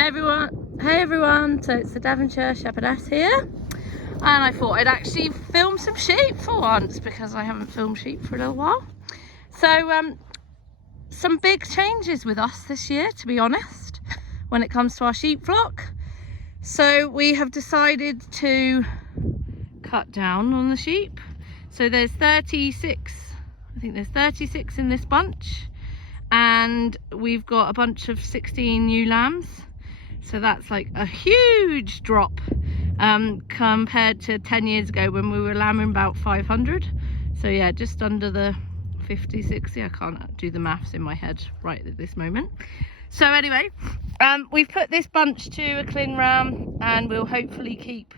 Hey everyone, so it's the Devonshire Shepherdess here, and I thought I'd actually film some sheep for once because I haven't filmed sheep for a little while. So some big changes with us this year, to be honest, when it comes to our sheep flock. So we have decided to cut down on the sheep. So there's 36, I think there's 36 in this bunch, and we've got a bunch of 16 ewe lambs. So that's like a huge drop compared to 10 years ago when we were lambing about 500. So yeah, just under the 50, 60. I can't do the maths in my head right at this moment. So anyway, we've put this bunch to a clean ram, and we'll hopefully keep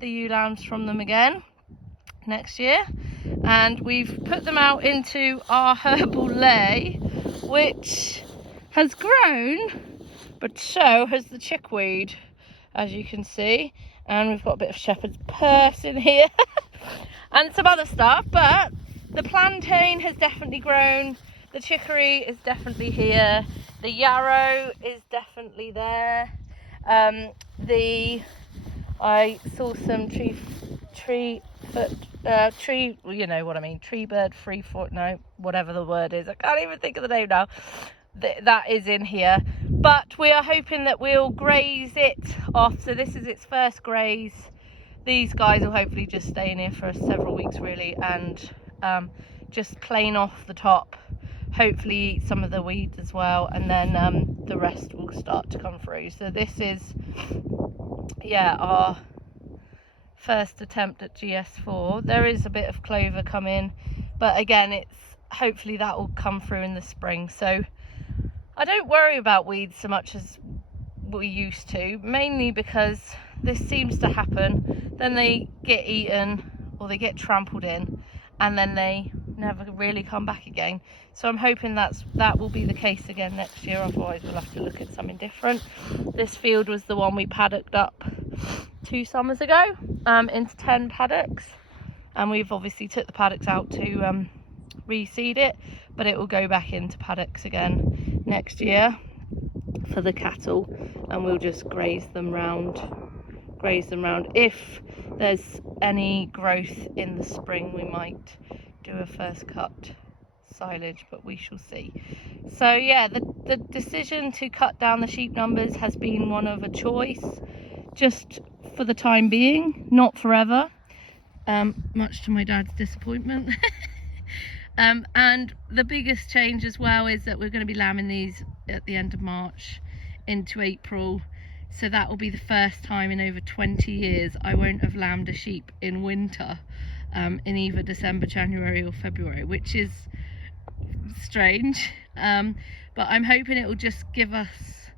the ewe lambs from them again next year. And we've put them out into our herbal ley, which has grown, but so has the chickweed, as you can see. And we've got a bit of shepherd's purse in here and some other stuff, but the plantain has definitely grown, the chicory is definitely here, the yarrow is definitely there. I saw some tree, you know what I mean, tree bird, free foot, no, whatever the word is, I can't even think of the name now. That is in here, but we are hoping that we'll graze it off. So this is its first graze. These guys will hopefully just stay in here for several weeks really, and just plane off the top, hopefully eat some of the weeds as well, and then the rest will start to come through. So this is, yeah, our first attempt at GS4. There is a bit of clover coming, but again, it's hopefully that will come through in the spring. So I don't worry about weeds so much as we used to, mainly because this seems to happen, then they get eaten or they get trampled in, and then they never really come back again. So I'm hoping that will be the case again next year, otherwise we'll have to look at something different. This field was the one we paddocked up 2 summers ago into 10 paddocks, and we've obviously took the paddocks out to reseed it, but it will go back into paddocks again next year for the cattle, and we'll just graze them round. If there's any growth in the spring, we might do a first cut silage, but we shall see. So yeah, the decision to cut down the sheep numbers has been one of a choice, just for the time being, not forever, much to my dad's disappointment. And the biggest change as well is that we're going to be lambing these at the end of March into April. So that will be the first time in over 20 years I won't have lambed a sheep in winter, in either December, January or February, which is strange. But I'm hoping it will just give us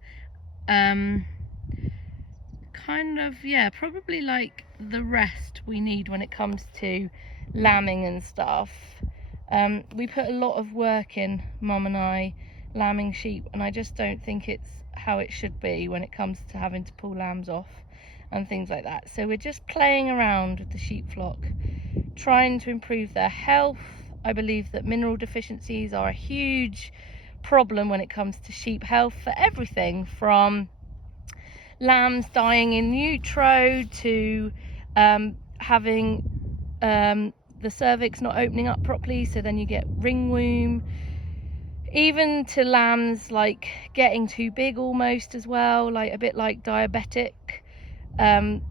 kind of, yeah, probably like the rest we need when it comes to lambing and stuff. We put a lot of work in, Mum and I, lambing sheep, and I just don't think it's how it should be when it comes to having to pull lambs off and things like that. So we're just playing around with the sheep flock, trying to improve their health. I believe that mineral deficiencies are a huge problem when it comes to sheep health, for everything from lambs dying in utero to having the cervix not opening up properly, so then you get ringworm, even to lambs like getting too big almost as well, like a bit like diabetic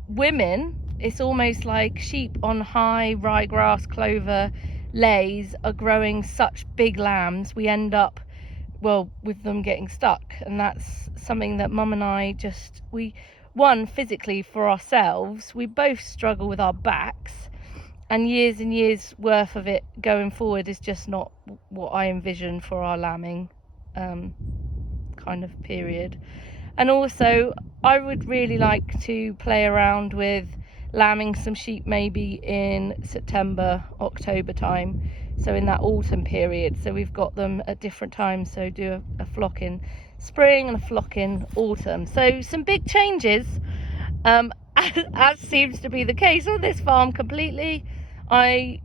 women. It's almost like sheep on high ryegrass clover leys are growing such big lambs, we end up, well, with them getting stuck. And that's something that Mum and I just, one, physically for ourselves, we both struggle with our backs, and years worth of it going forward is just not what I envision for our lambing kind of period. And also I would really like to play around with lambing some sheep maybe in September, October time, so in that autumn period. So we've got them at different times, so do a flock in spring and a flock in autumn. So some big changes, as seems to be the case on this farm completely. I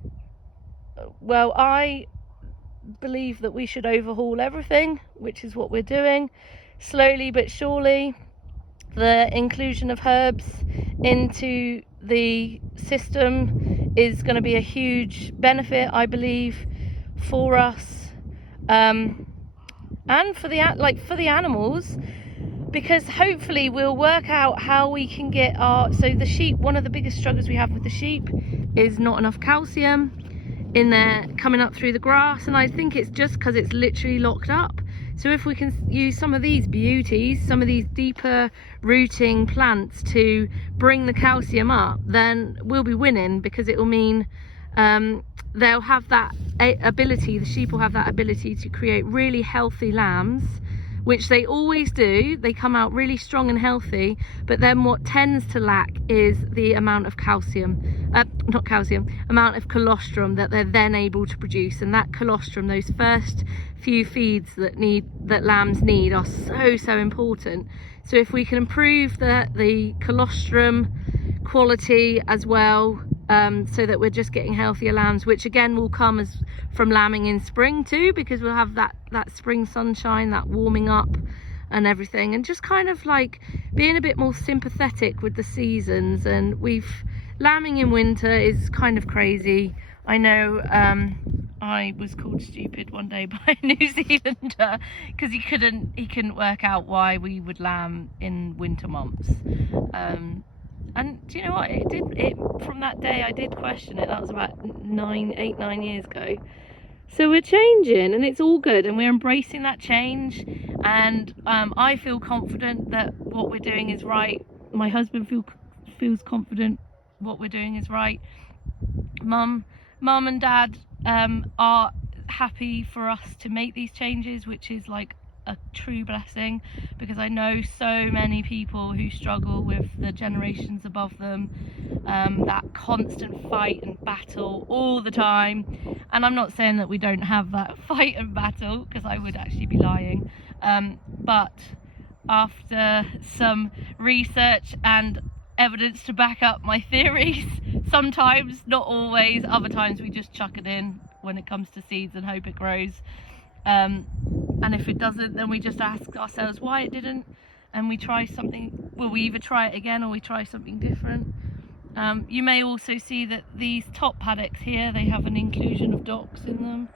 believe that we should overhaul everything, which is what we're doing, slowly but surely. the inclusion of herbs into the system is going to be a huge benefit, I believe, for us, and for the animals, because hopefully we'll work out how we can get the sheep. One of the biggest struggles we have with the sheep is not enough calcium in there coming up through the grass, and I think it's just because it's literally locked up. So if we can use some of these beauties, some of these deeper rooting plants to bring the calcium up, then we'll be winning, because it will mean they'll have that ability, the sheep will have that ability to create really healthy lambs, which they always do. They come out really strong and healthy, but then what tends to lack is the amount of amount of colostrum that they're then able to produce. And that colostrum, those first few feeds that lambs need, are so important. So if we can improve the colostrum quality as well, so that we're just getting healthier lambs, which again will come from lambing in spring too, because we'll have that spring sunshine, that warming up and everything, and just kind of like being a bit more sympathetic with the seasons. And lambing in winter is kind of crazy. I know I was called stupid one day by a New Zealander because he couldn't work out why we would lamb in winter months. And do you know what? From that day I did question it. That was about 9 years ago. So we're changing, and it's all good, and we're embracing that change. And I feel confident that what we're doing is right. My husband feels confident what we're doing is right. Mum and Dad are happy for us to make these changes, which is like a true blessing, because I know so many people who struggle with the generations above them, that constant fight and battle all the time. And I'm not saying that we don't have that fight and battle, because I would actually be lying, but after some research and evidence to back up my theories, sometimes, not always, other times we just chuck it in when it comes to seeds and hope it grows. And if it doesn't, then we just ask ourselves why it didn't, and we try something. Well, we either try it again or we try something different. You may also see that these top paddocks here, they have an inclusion of docks in them.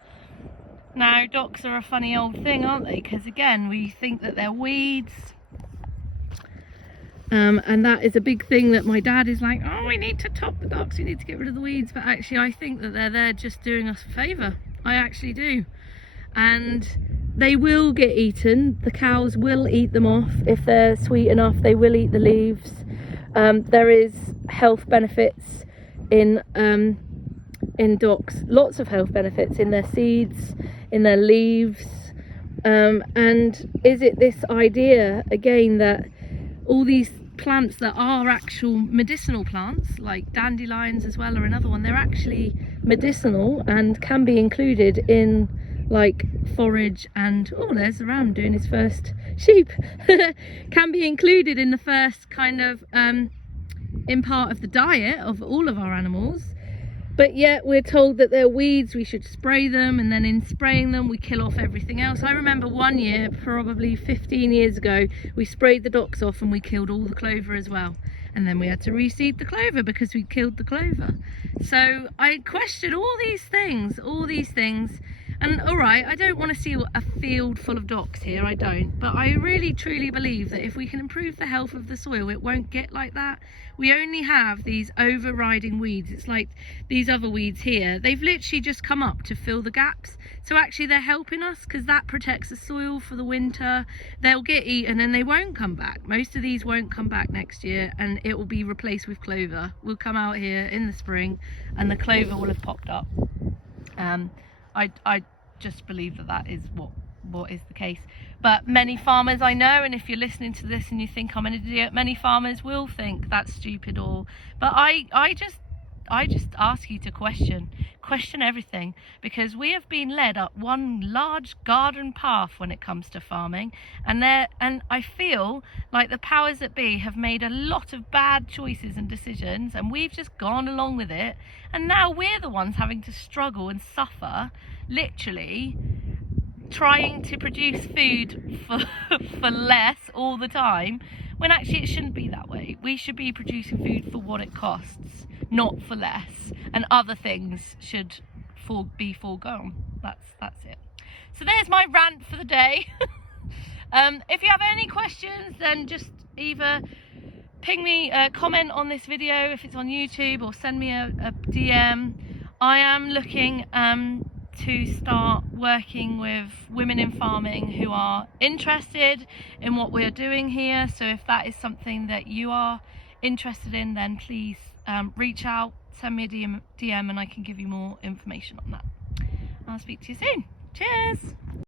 Now, docks are a funny old thing, aren't they? Because again, we think that they're weeds. And that is a big thing that my dad is like, oh, we need to top the docks, we need to get rid of the weeds. But actually I think that they're there just doing us a favour. I actually do. And they will get eaten. The cows will eat them off. If they're sweet enough, they will eat the leaves. There is health benefits in docks, lots of health benefits in their seeds, in their leaves. And is it this idea again that all these plants that are actual medicinal plants, like dandelions as well, or another one, they're actually medicinal and can be included in like forage, and oh, there's the ram doing his first sheep can be included in the first kind of in part of the diet of all of our animals. But yet we're told that they're weeds, we should spray them, and then in spraying them we kill off everything else. I remember one year, probably 15 years ago, we sprayed the docks off and we killed all the clover as well. And then we had to reseed the clover because we killed the clover. So I question all these things. And all right, I don't want to see a field full of docks here, I don't. But I really truly believe that if we can improve the health of the soil, it won't get like that. We only have these overriding weeds. It's like these other weeds here. They've literally just come up to fill the gaps. So actually they're helping us, because that protects the soil for the winter. They'll get eaten and they won't come back. Most of these won't come back next year, and it will be replaced with clover. We'll come out here in the spring and the clover will have popped up. I just believe that is what is the case. But many farmers I know, and if you're listening to this and you think I'm an idiot, many farmers will think that's stupid. But I just ask you to question everything, because we have been led up one large garden path when it comes to farming, and I feel like the powers that be have made a lot of bad choices and decisions, and we've just gone along with it, and now we're the ones having to struggle and suffer, literally trying to produce food for less all the time, when actually it shouldn't be that way. We should be producing food for what it costs, not for less, and other things should be foregone. That's it. So there's my rant for the day. If you have any questions, then just either ping me a comment on this video if it's on YouTube, or send me a DM. I am looking to start working with women in farming who are interested in what we're doing here. So if that is something that you are interested in, then please reach out, send me a DM, and I can give you more information on that. I'll speak to you soon. Cheers.